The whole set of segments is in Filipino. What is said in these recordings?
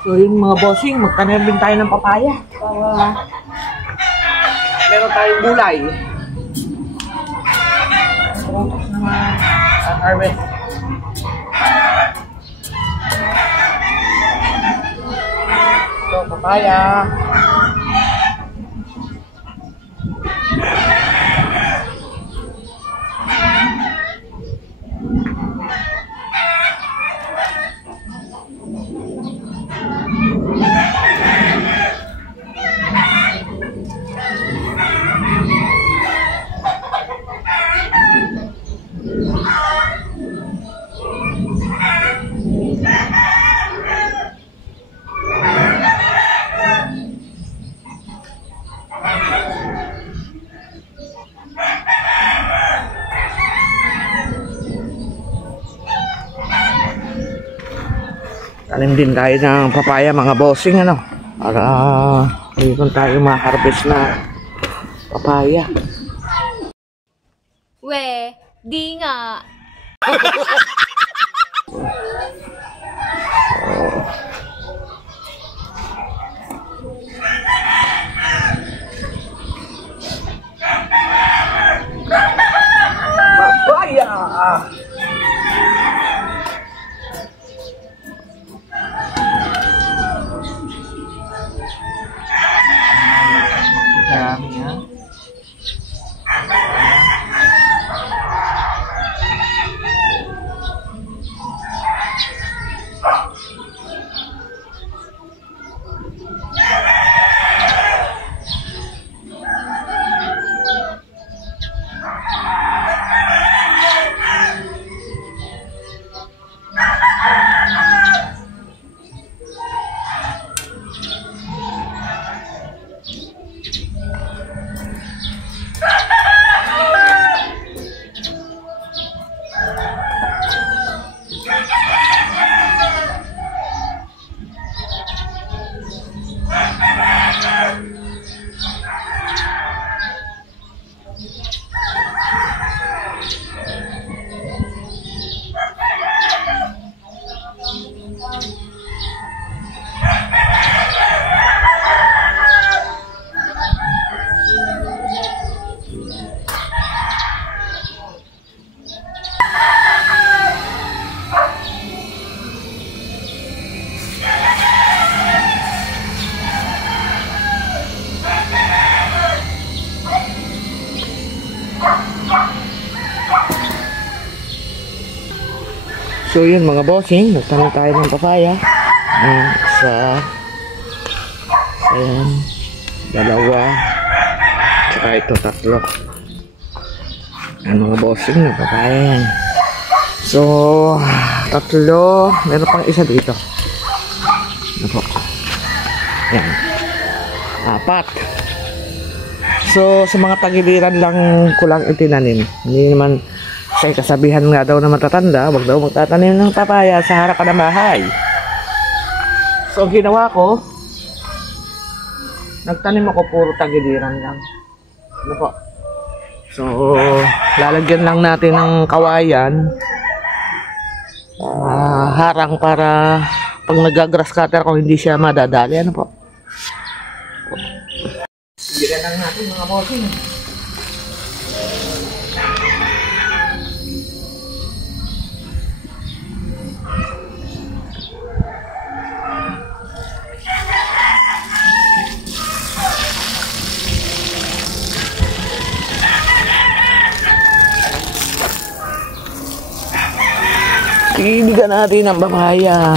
So yun mga bossing, magtanim din tayo ng papaya para meron tayong gulay. Prutas naman harvest. So papaya. Tanim din tayo ng papaya mga bossing ano para mayroon tayo ma-harvest na papaya. We, di nga. Papaya! Dami ha. So yun mga bossing, nagtanong tayo ng papaya. Ayan, dalawa, tsaka ito tatlo. Ayan mga bossing, nagpapaya yan. So, tatlo, meron pang isa dito. Ano po? Ayan, apat. So, sa mga tagiliran lang ko lang itinanim. Hindi naman kasi kasabihan nga daw na matatanda, wag daw magtatanim ng papaya sa harap ng bahay. So ginawa ko, nagtanim ako puro tagiliran lang. Ano po? So lalagyan lang natin ng kawayan, harang para pag nag-grass cutter ko hindi siya madadali. Ano po? Bigyan lang natin mga bossing. Ibigyan natin ang papaya.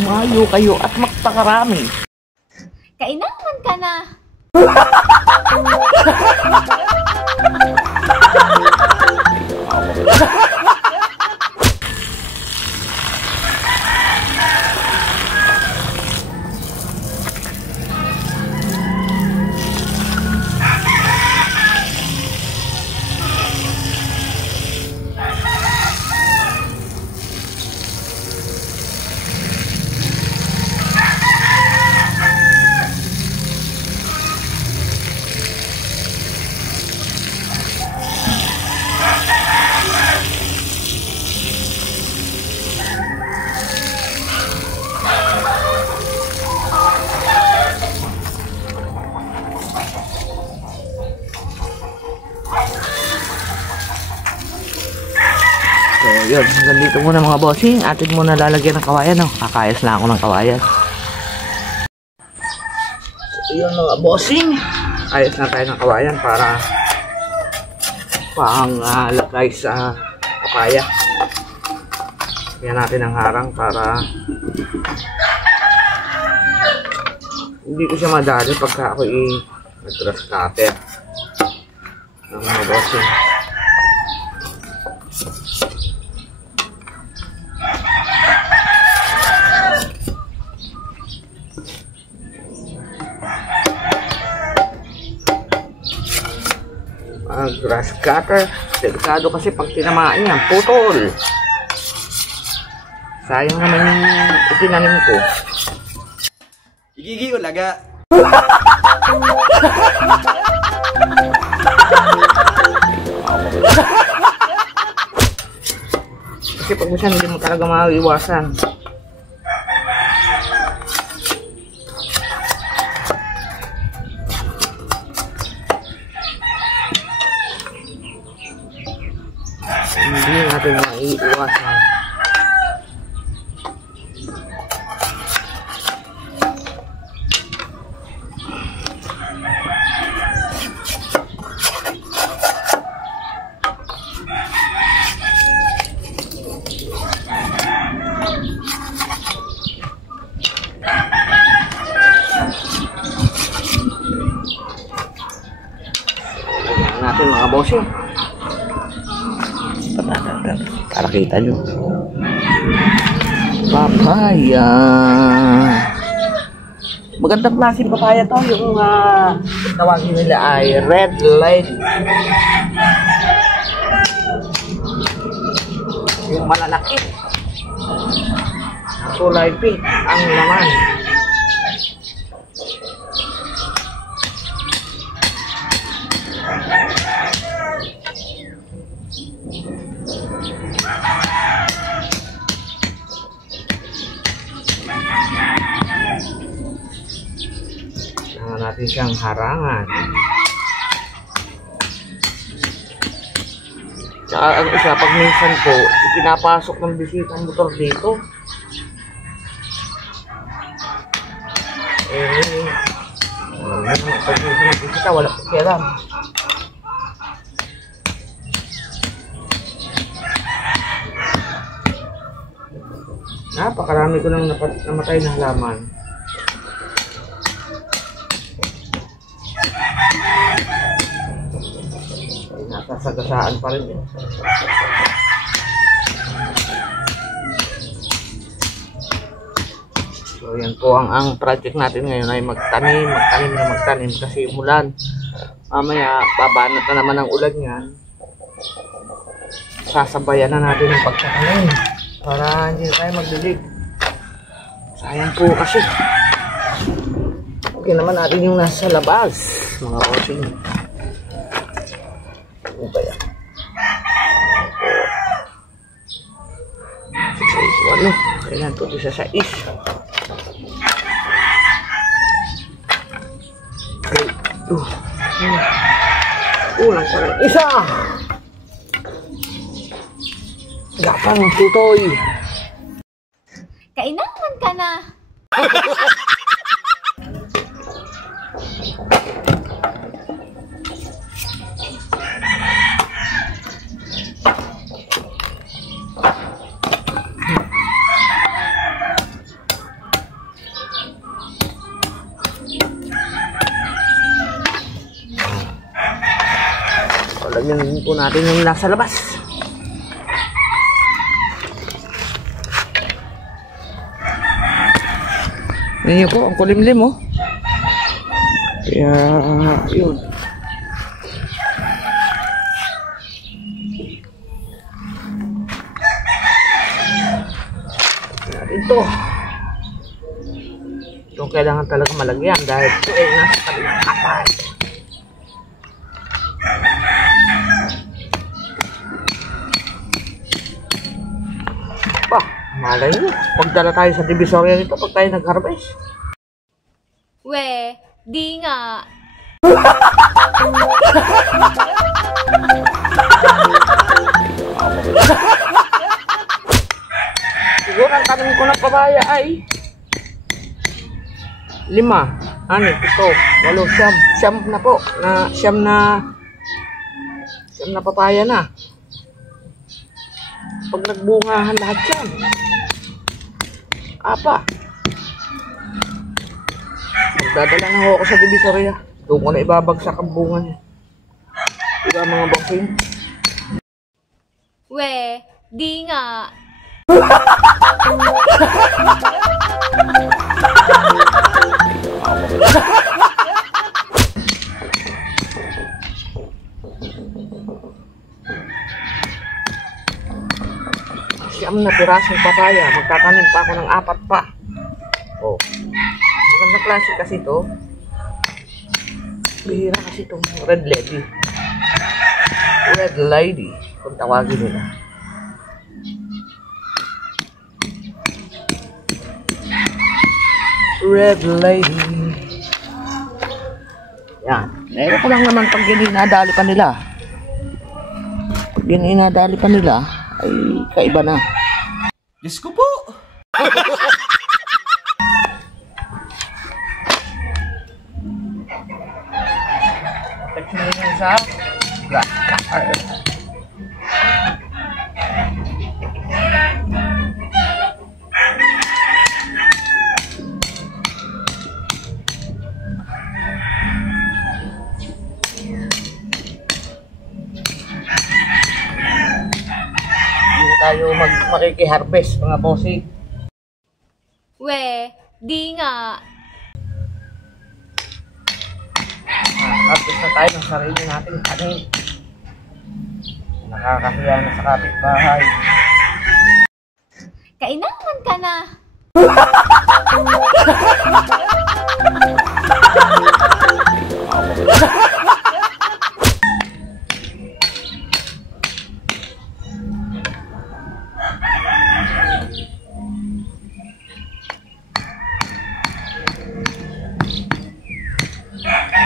Umayo kayo at magpakarami. Kainaman ka na. So, yun. Hanggang dito muna mga bossing. Atin muna lalagyan ng kawayan. No? Kakayas lang ako ng kawayan. So, yun mga bossing. Ayos na tayo ng kawayan para lagay sa papaya. Yan natin ang harang para hindi ko siya madali pagka ako nag-grass cutter ng mga bossing. Grass cutter, delikado kasi pag tinamaan yan, putol. Sayang naman yung itinanim ko. Igigi ulaga. Kasi pag minsan hindi mo talaga maiwasan. Hindi natin maiiwasan. Natin mga bossing para kita nyo papaya, magandang klaseng papaya to, yung tawagin nila ay red light, yung malalaki kulay pink ang laman. Natin siyang harangan. Tsaka ang isa, pag minsan po pinapasok ng bisita ang motor dito, pag minsan ng bisita wala pa kailan. Napakarami ko nang namatay na halaman. Nasasagasaan pa rin yun. So yan po ang project natin ngayon ay magtanim kasi umulan. Mamaya babanat na naman ang ulan yan. Sasabayan na natin ang pagtatanim para hindi tayo magdilig. Sayang po kasi. Okay naman natin yung nasa labas mga bossing. Ano ba yan? 6, 8, 1. Kailan po isa sa is. Okay. Ulang pa rin. Isa! Gapang tutoy. Kainaman ka na. Lagyan po natin yung nasa labas. Yan po, ang kulimlim oh. Kaya, yun. Ito. Itong kailangan talaga malagyan dahil ito ay nasa kabilang kapal. Malay nyo, pagdala tayo sa Divisoria nito pag tayo nag-harvest. We, di nga. papaya ay 5, 6, 7, 8, 9, 10. Siyam na po. Siyam na papaya na. Pag nagbungahan lahat yan. Apa. Magdadala na ako sa Divisoria. Doon ko na ibabagsak ang bunga niya. Diba mga boxing? We, di nga. Siyam na pirasong papaya. Magtatanim pa ako ng 4 pa. Oh. Magandang klase kasi ito. Bihira kasi itong red lady. Red lady. Kung tawagin nila. Red lady. Yan. Meron ko lang naman pag ginadali pa nila. Pag ginadali pa nila, ay kaiba na. Diyos ko po! Text mo sa tayo makiki-harvest mga bossing. We, di nga. Harvest na tayo ng sarili nating tanim. Nakakahiya na sa kapitbahay. Kainaman ka na.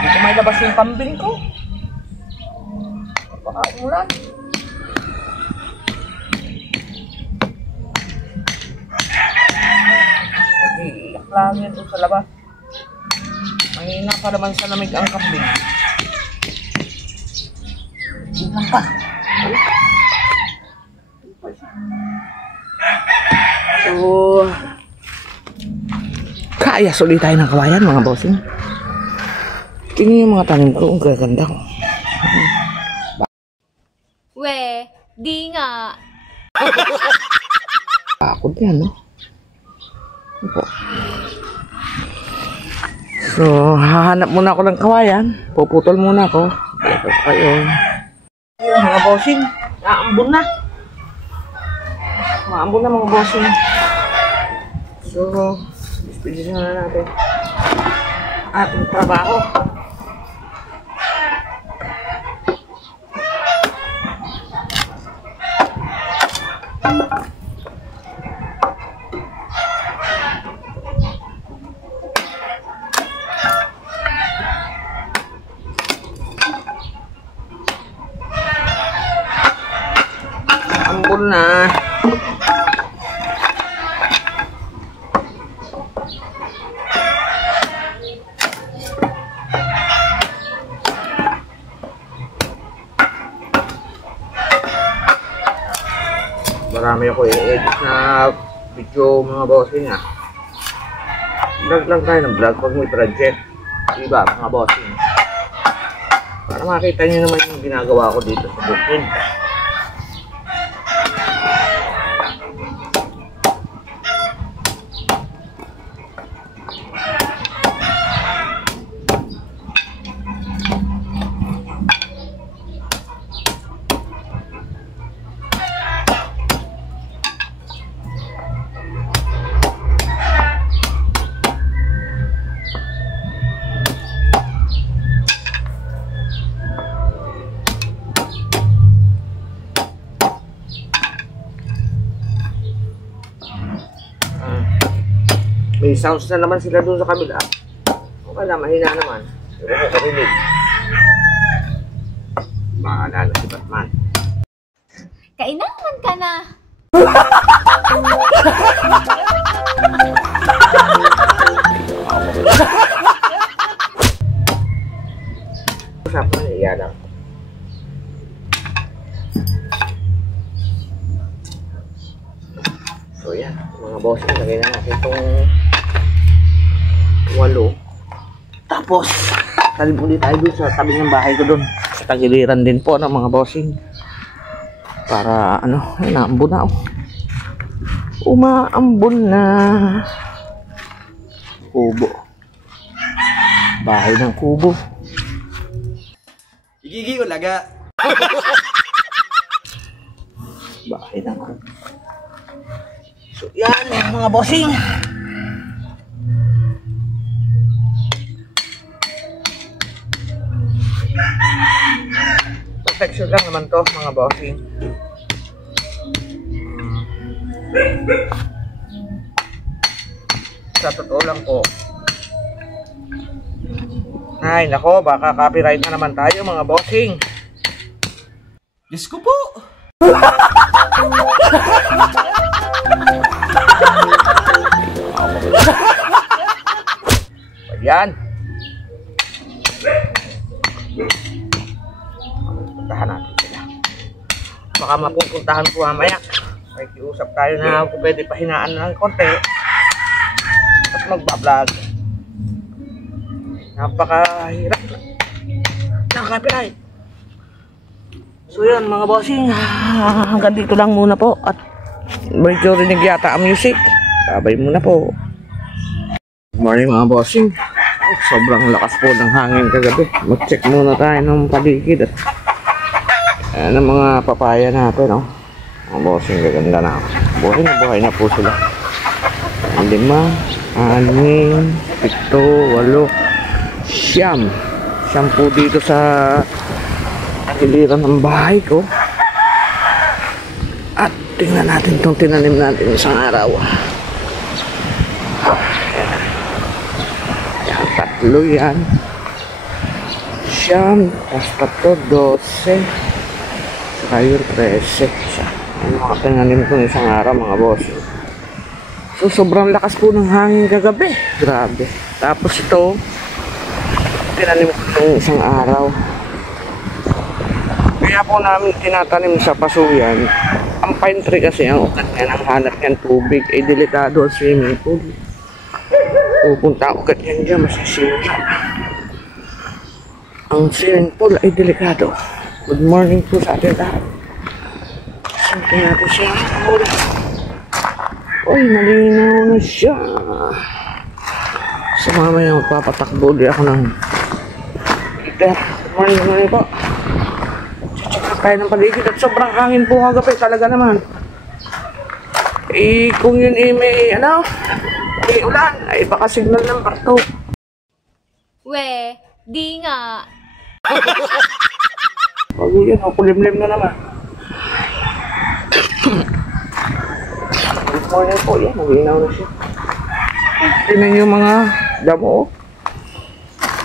Hindi ko may labas yung kambing ko. Baka umulan. Iiyak lang yan doon sa labas. Mahina pa naman sa lamig ang kambing. Ilang pa. So, kaya sulit tayo ng kawayan mga bossing. Tingnan yung mga tanim ko, ang gaganda ko. We, di nga. Takot yan, no? Opo. So, hahanap muna ako ng kawayan. Puputol muna ako. Ito kayo. Ayun, mga bossing. Naambon na. Maambon na mga bossing. So, dispedition na natin ating trabaho. Ambon na. Marami ako i-edit na video mga bossing ah. Vlog lang tayo ng vlog pag may project. Diba mga bossing? Para makita nyo naman yung ginagawa ko dito sa bukid. May sounds na naman sila doon sa kabila. O kala, mahina naman. Pero ko karinig. Maalala si Batman. Kainaman ka na. Usapan na iyan lang. So yan, mga boss, lagay na natin itong 8. Tapos, talib ulit tayo dun sa tabi ng bahay ko dun. Sa tagiliran din po ng mga bossing. Para ano, naambon na. Umaambon na. Kubo. Bahay ng kubo. Igigi ulaga. Bahay ng kubo. So yan mga bossing. Perfection lang naman to mga bossing. Sa totoo lang po. Ay nako, baka copyright na naman tayo mga bossing. Diyos ko po. Yan. Puntahan natin sila. Baka mapupuntahan ko mamaya. May kiusap tayo na kung pwede pahinaan ng konti at magbablog. Napakahirap ng copyright. So yun mga bossing, hanggang dito lang muna po. At medyo rinig yata ang music. Sabay muna po. Good morning mga bossing. Sobrang lakas po ng hangin kagabi. Mag-check muna tayo ng paligid. At ayan ang mga papaya natin, no? Mga bossing, gaganda na. Buhay na po sila. 5, 6, 7, 8, 9. Siyam po dito sa giliran ng bahay ko. At tingnan natin itong tinanim natin isang araw. Yan, 3 yan. 9, tapos 12, saka yun 13. Ano mga tinanim ko isang araw mga boss. So sobrang lakas po ng hangin kagabi. Grabe. Tapos ito tinanim ko ng isang araw. Kaya po namin tinatanim sa pasuyan. Ang pine tree kasi ang ugat niya, ang hanap niyan tubig ay delikado ang swimming pool. Pupunta ang ugat niyan dyan, masisira. Ang swimming pool ay delikado. Good morning po sa atin lahat. Siyempre natin siya. Uy, malinaw na siya. So mamaya magpapatakbo ulit ako ng heater. Good morning po. Check tayo ng paligid at sobrang hangin po kagabi talaga naman. Eh kung yun may may ulan ay baka signal number 2. We, di nga. Pag yun, kulimlim na naman. Good morning po, yan, malinaw na siya. Tingnan nyo mga damo.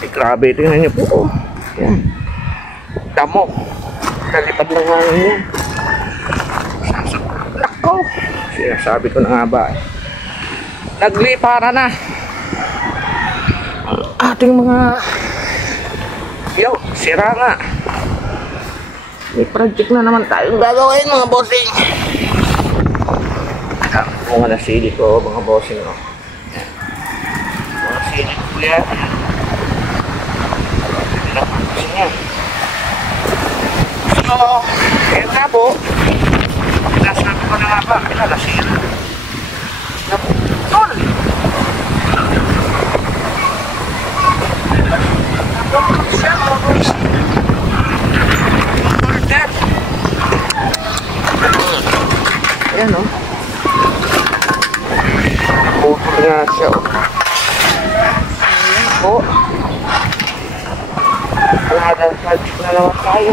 Ay grabe, tingnan nyo po. Yan. Damo. Nalipad lang hangin yan. Nako! Sinasabi ko na nga ba. Naglipara na. Ang ating mga sira nga. May project na naman tayong gagawin mga bossing. Bunga na sili ko mga bossing. Mga sili ko yan. So, yun nga po. Nasabi ko na nga ba, nasira. Naputol. Naputol siya mga bossing. Ayan o. Putol nga siya o. Ayan po. Nakadalsad na naman tayo.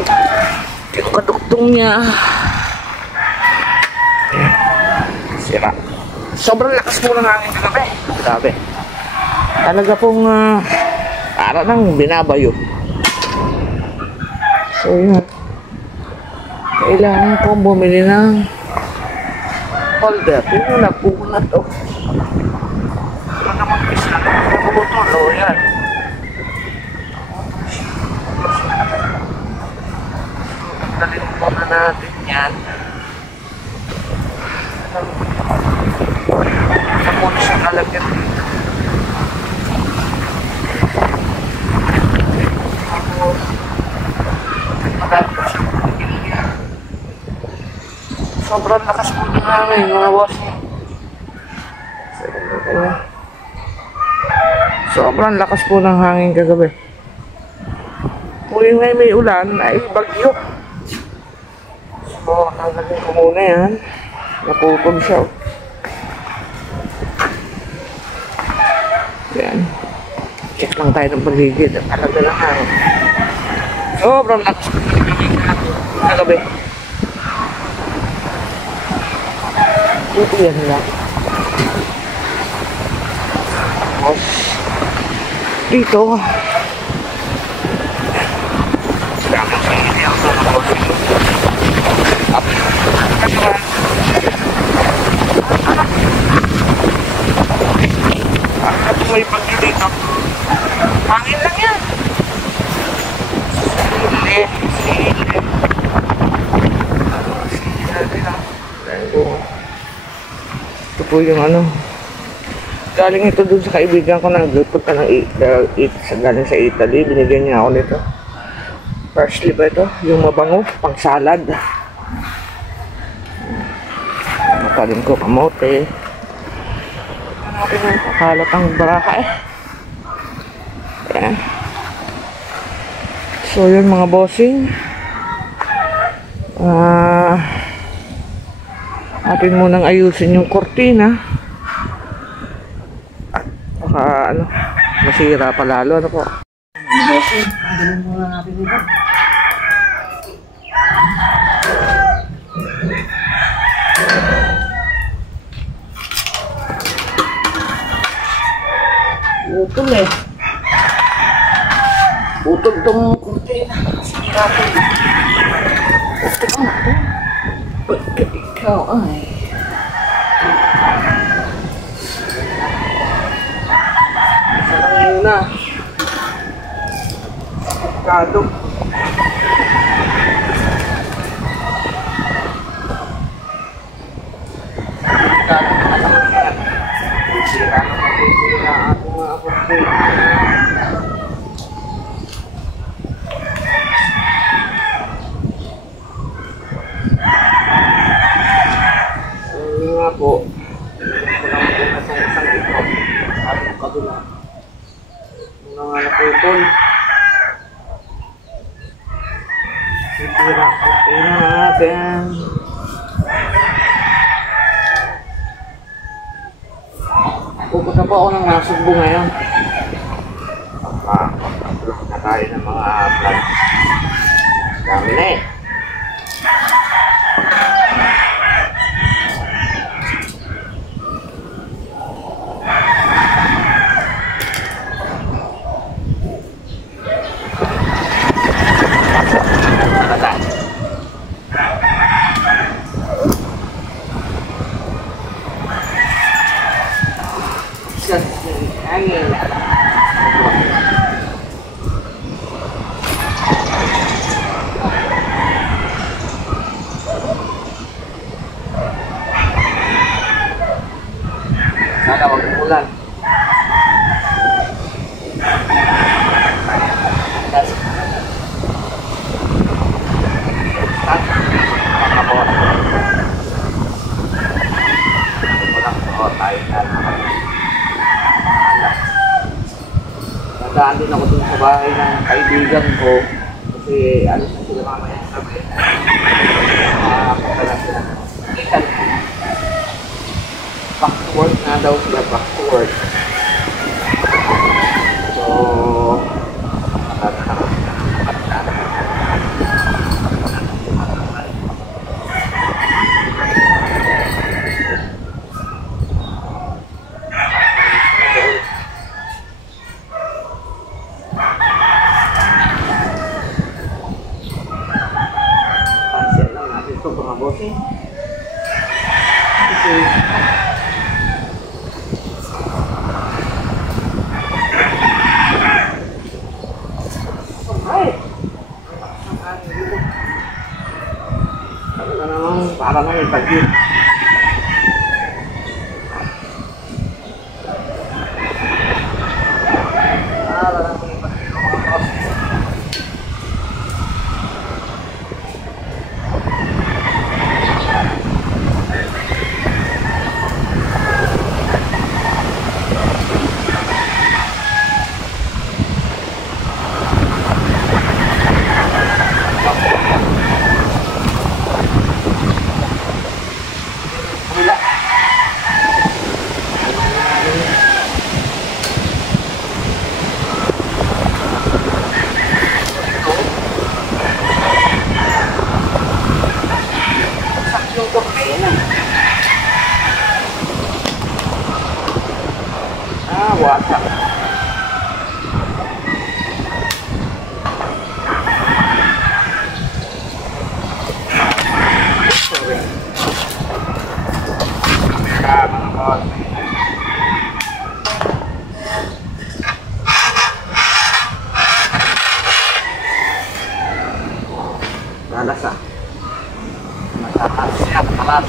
Yung kaduktong niya. Ayan. Sira. Sobrang lakas po ng hangin kagabi. Grabe. Talaga pong para nang binabayo. So yun. Kailangan pong bumili ng holder. Yun yung nabunat o. Baka mag-isa na nabutol o yan. Dalhin muna natin yan. Sa muna siyang alagyan dito. Sobrang lakas po ng hangin mga boss. Sobrang lakas po ng hangin kagabi. Kung may ulan ay bagyo. So, nalagyan ko muna yan. Naputol siya. Yan. Check lang tayo ng paligid. Talaga na hangin. Sobrang lakas po ng hangin kagabi. Ito yan lang. Tapos, dito. May bagyo dito. Hangin lang yan. Ito po yung ano. Galing ito dun sa kaibigan ko na nagpunta ng galing sa Italy. Binigyan niya ako nito. Parsley ba ito? Yung mabango, pang salad. Matalim ko kamote. Kalat ang baraka eh. Ayan. So yun mga bossing. Atin munang ayusin yung kortina. At baka ano, masira pa lalo. Ano po? Bossing, andalin muna natin dito. Utol eh. Utol itong kurtina. Sira ko. Utol ko na ito. Pagka ikaw ay. Isa lang yun na. Pagkado. Pagkado na lang yan. Sira na matutira ako mga kurtina. Nga po, ito lang po na itong isang ito at ang kabila yung nga naputol sitira ko natin pupunta po ako ng Nasugbo ngayon upload na tayo ng mga vlogs dami na eh. Angin. Sana wag umulan. Nadaan din ako dun sa bahay ng kaibigan ko kasi alis na sila mamaya sa sabi punta na sila back to work na daw sila, back to work. So Ano na naman, para na yung bagyo. Wasak. Nalas ah. Siap, alas.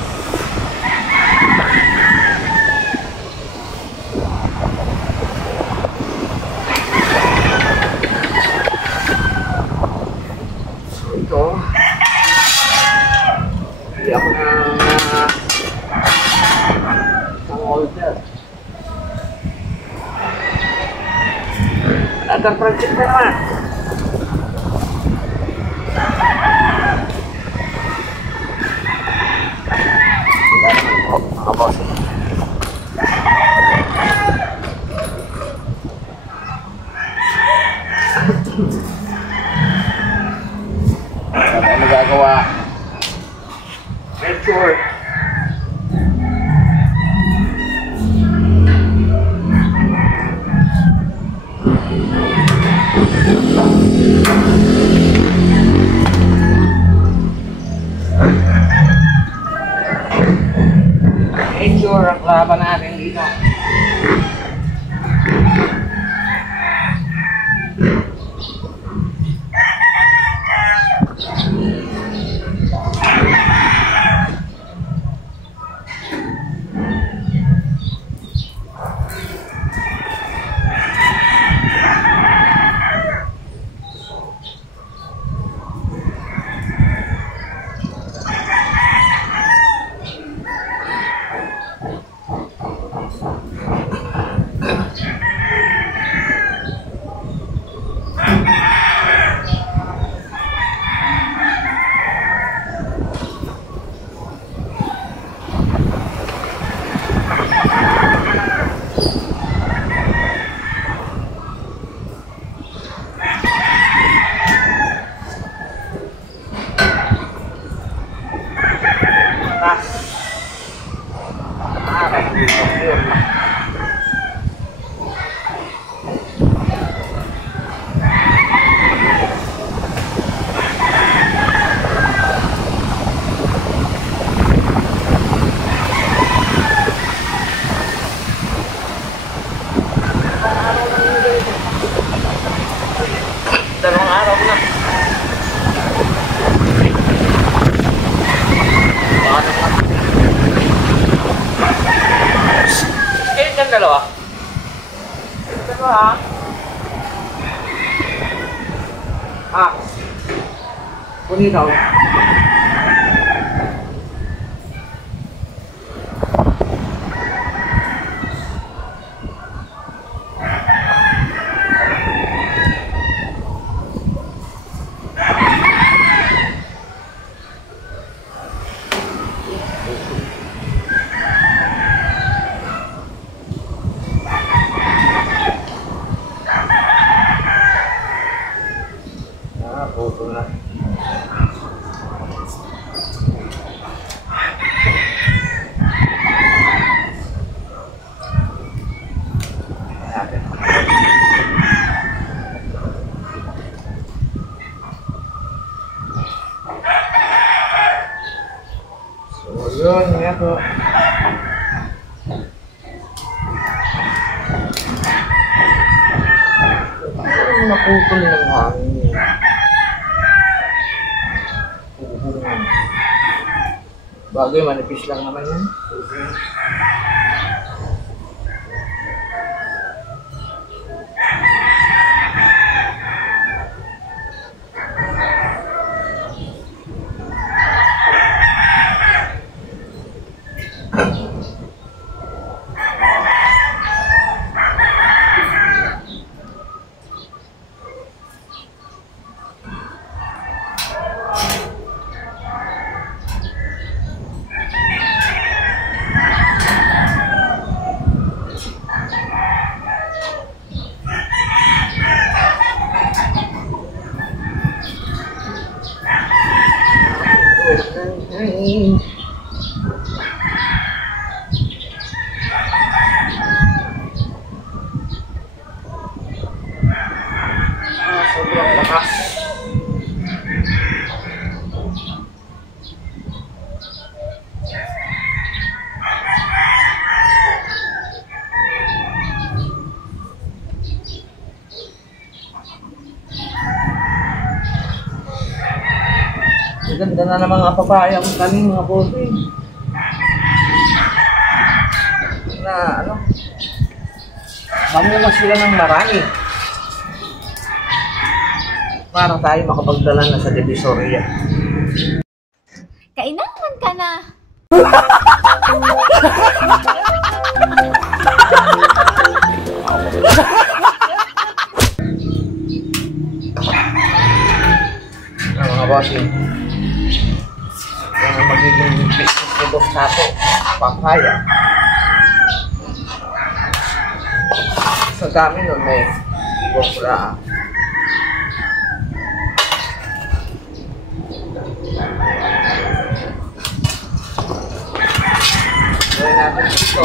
Ito. Hindi ako ng order. Another project na naman. Mga boss. Ano magagawa? Make sure. Make sure ang laban natin dito. Dalawang araw na. Kailan yung dalawa? Dalawa ha? Kunin daw. Putol na. So, yun nga po. putol ng hangin. Bagay, manipis lang naman yan. Sobrang lakas. Ganda na ng mga papaya kung kami mga bossing. Na ano? Mamunga sila ng marami. Para tayo makapagdala na sa Divisoria. Kainaman ka na. Mga bossing. Yung magiging business ni Boss Tato, papaya. Sa dami nun may ibang gawin natin dito.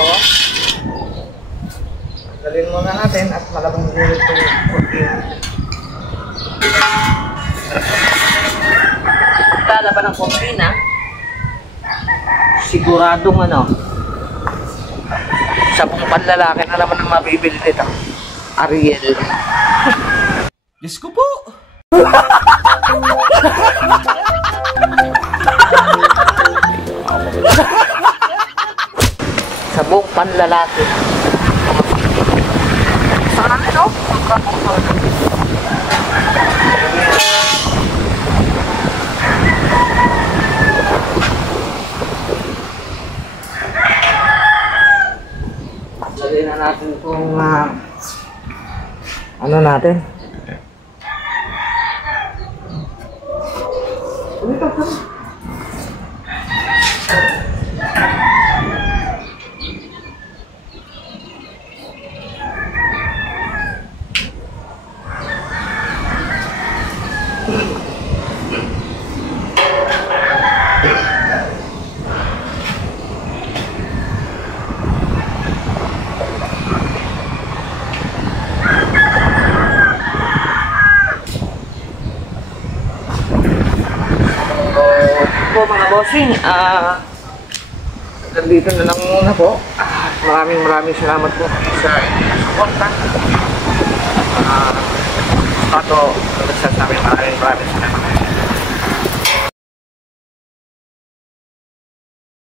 Dalhin muna natin at malabang din itong kurtina. Lalaban ng kurtina, siguradong ano, sa pong panlalaki na naman ang mabibili nito. Ariel. Diyos ko po! Sa buong panlalaki. Sarap ito. Lagay na natin itong ano natin. Mga bossing, nandito na lang muna po. Maraming salamat po sa inyong suporta. Tato, maraming salamat.